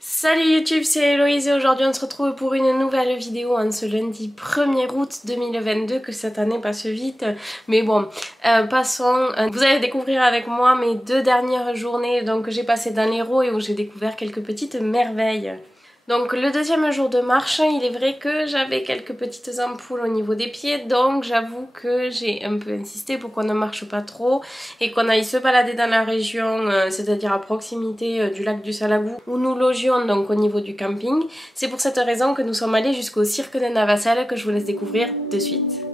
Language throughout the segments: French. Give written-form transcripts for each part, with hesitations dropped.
Salut YouTube, c'est Héloïse et aujourd'hui on se retrouve pour une nouvelle vidéo en ce lundi 1er août 2022, que cette année passe vite. Mais bon, passons. Vous allez découvrir avec moi mes 2 dernières journées que j'ai passées dans l'Hérault et où j'ai découvert quelques petites merveilles. Donc le deuxième jour de marche, il est vrai que j'avais quelques petites ampoules au niveau des pieds, donc j'avoue que j'ai un peu insisté pour qu'on ne marche pas trop et qu'on aille se balader dans la région, c'est-à-dire à proximité du lac du Salagou où nous logions, donc au niveau du camping. C'est pour cette raison que nous sommes allés jusqu'au cirque de Navacelles, que je vous laisse découvrir de suite.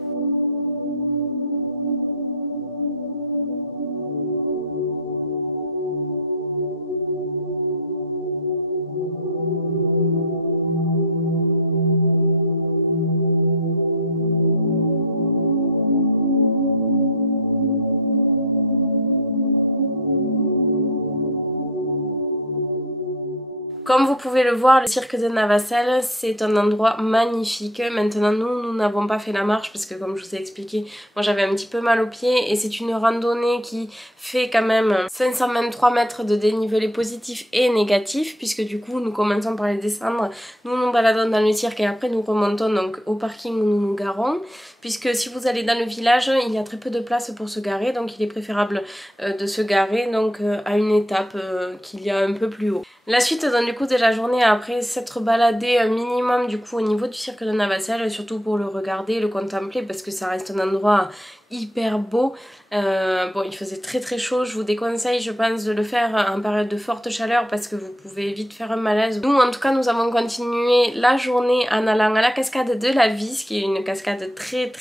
Comme vous pouvez le voir, le cirque de Navacelles, c'est un endroit magnifique. Maintenant, nous n'avons pas fait la marche parce que, comme je vous ai expliqué, moi j'avais un petit peu mal aux pieds et c'est une randonnée qui fait quand même 523 mètres de dénivelé positif et négatif, puisque du coup, nous commençons par les descendre, nous nous baladons dans le cirque et après nous remontons donc au parking où nous nous garons, puisque si vous allez dans le village, il y a très peu de place pour se garer, donc il est préférable de se garer donc à une étape qu'il y a un peu plus haut. La suite donc, du coup de la journée, après s'être baladé un minimum du coup au niveau du cirque de Navacelles, surtout pour le regarder, le contempler parce que ça reste un endroit hyper beau. Bon, il faisait très très chaud, je vous déconseille je pense de le faire en période de forte chaleur parce que vous pouvez vite faire un malaise. Nous en tout cas nous avons continué la journée en allant à la cascade de la Vis, qui est une cascade très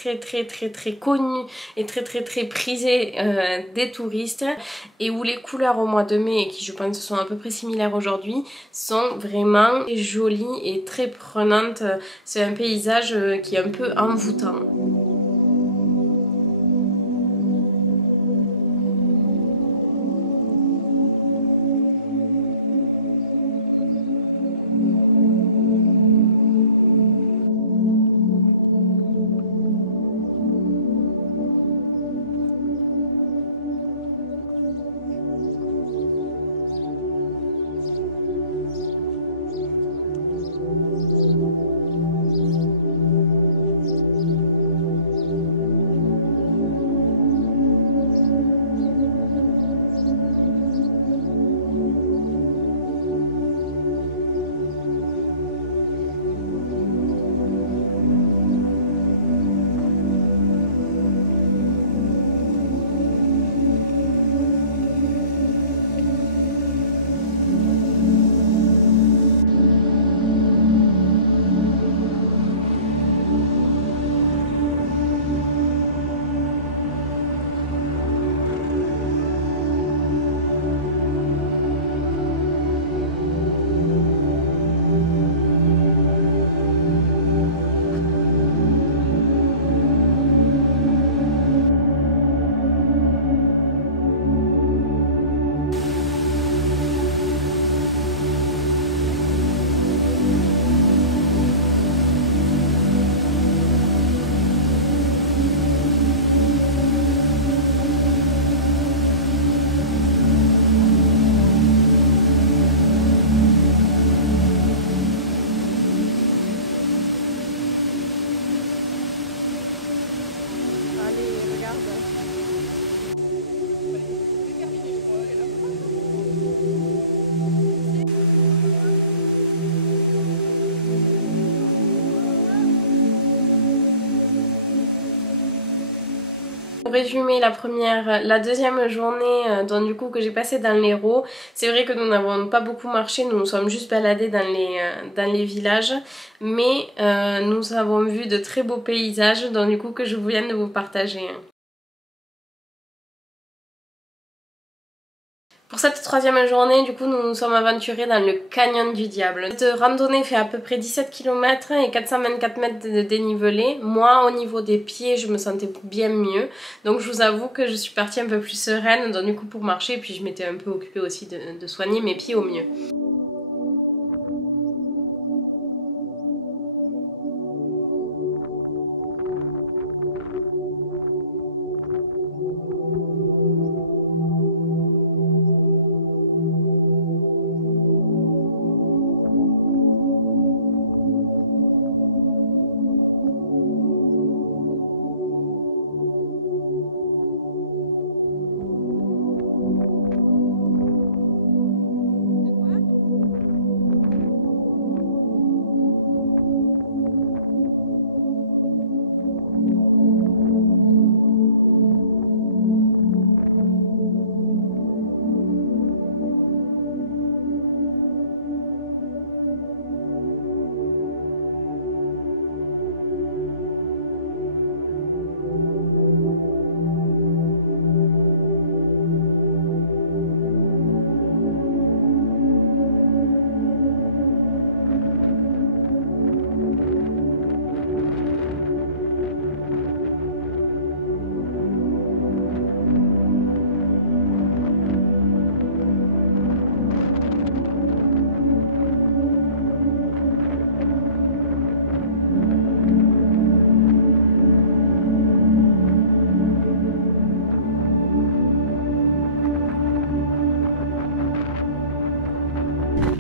connue et très prisée des touristes, et où les couleurs au mois de mai, qui je pense sont à peu près similaires aujourd'hui, sont vraiment jolies et très prenantes. C'est un paysage qui est un peu envoûtant. Pour résumer la deuxième journée donc du coup que j'ai passée dans l'Hérault, c'est vrai que nous n'avons pas beaucoup marché, nous nous sommes juste baladés dans les villages, mais nous avons vu de très beaux paysages donc du coup que je viens de vous partager. Pour cette troisième journée, du coup, nous nous sommes aventurés dans le Canyon du Diable. Cette randonnée fait à peu près 17 km et 424 mètres de dénivelé. Moi, au niveau des pieds, je me sentais bien mieux. Donc je vous avoue que je suis partie un peu plus sereine, donc du coup pour marcher, puis je m'étais un peu occupée aussi de soigner mes pieds au mieux.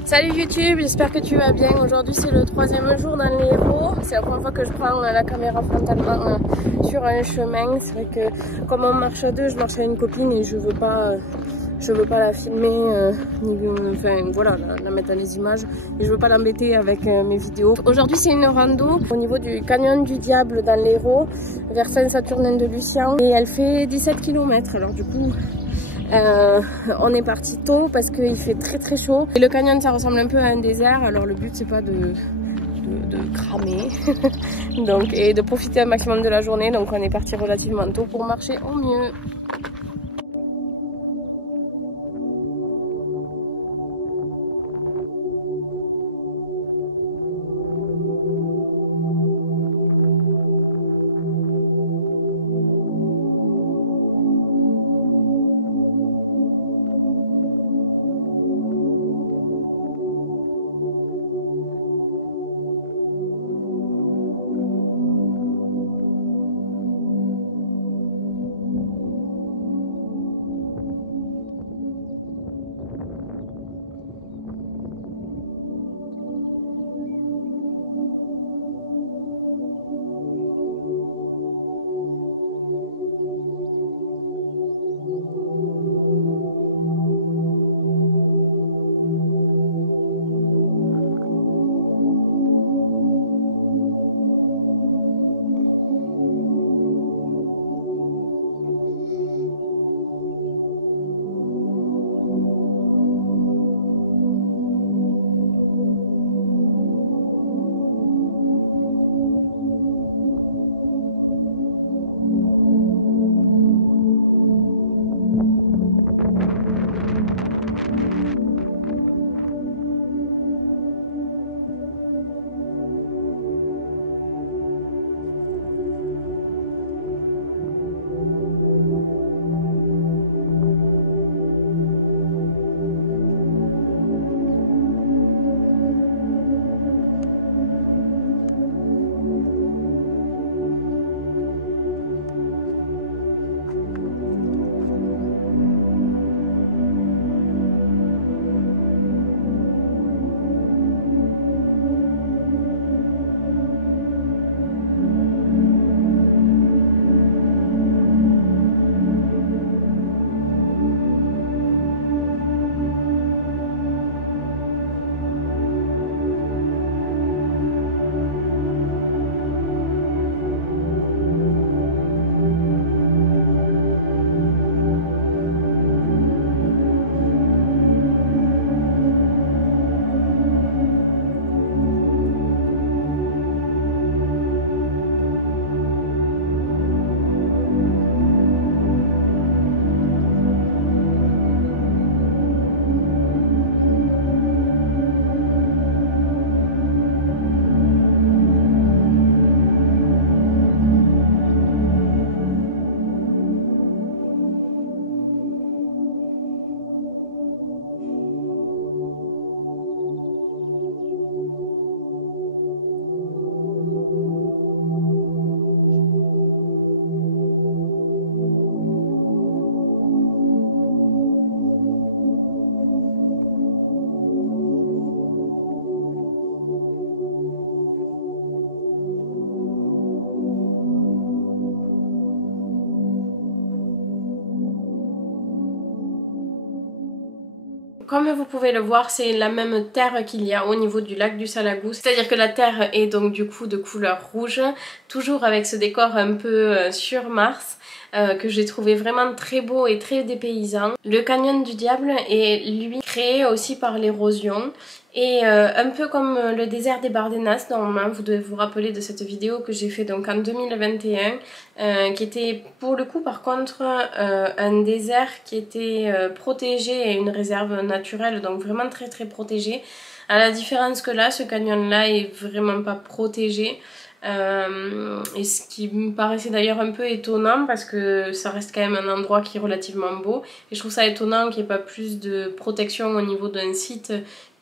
Salut YouTube, j'espère que tu vas bien. Aujourd'hui c'est le 3e jour dans l'Hérault. C'est la première fois que je prends la caméra frontalement sur un chemin. C'est vrai que comme on marche à deux, je marche avec une copine et je veux pas la filmer, enfin voilà, la mettre dans les images. Et je veux pas l'embêter avec mes vidéos. Aujourd'hui c'est une rando au niveau du Canyon du Diable dans l'Hérault, vers Saint-Saturnin-de-Lucian. Et elle fait 17 km. Alors du coup... on est parti tôt parce qu'il fait très chaud et le canyon ça ressemble un peu à un désert, alors le but c'est pas de cramer donc, et de profiter un maximum de la journée, donc on est parti relativement tôt pour marcher au mieux. Comme vous pouvez le voir, c'est la même terre qu'il y a au niveau du lac du Salagou. C'est-à-dire que la terre est donc du coup de couleur rouge, toujours avec ce décor un peu sur Mars. Que j'ai trouvé vraiment très beau et très dépaysant. Le canyon du Diable est lui créé aussi par l'érosion. Et un peu comme le désert des Bardenas, normalement vous devez vous rappeler de cette vidéo que j'ai fait donc en 2021, qui était pour le coup par contre un désert qui était protégé et une réserve naturelle, donc vraiment très protégé. À la différence que là, ce canyon là est vraiment pas protégé. Et ce qui me paraissait d'ailleurs un peu étonnant parce que ça reste quand même un endroit qui est relativement beau et je trouve ça étonnant qu'il n'y ait pas plus de protection au niveau d'un site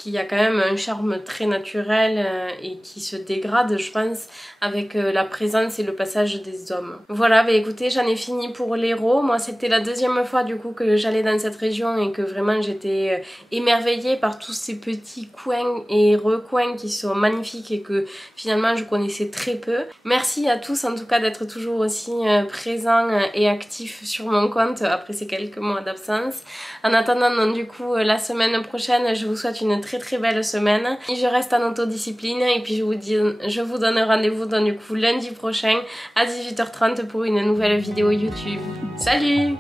qui a quand même un charme très naturel et qui se dégrade, je pense, avec la présence et le passage des hommes. Voilà, bah écoutez, j'en ai fini pour l'Hérault. Moi, c'était la deuxième fois du coup que j'allais dans cette région et que vraiment j'étais émerveillée par tous ces petits coins et recoins qui sont magnifiques et que finalement je connaissais très peu. Merci à tous en tout cas d'être toujours aussi présents et actifs sur mon compte après ces quelques mois d'absence. En attendant, donc, du coup, la semaine prochaine, je vous souhaite une très belle semaine. Je reste en autodiscipline et puis je vous donne rendez-vous donc du coup lundi prochain à 18h30 pour une nouvelle vidéo YouTube. Salut!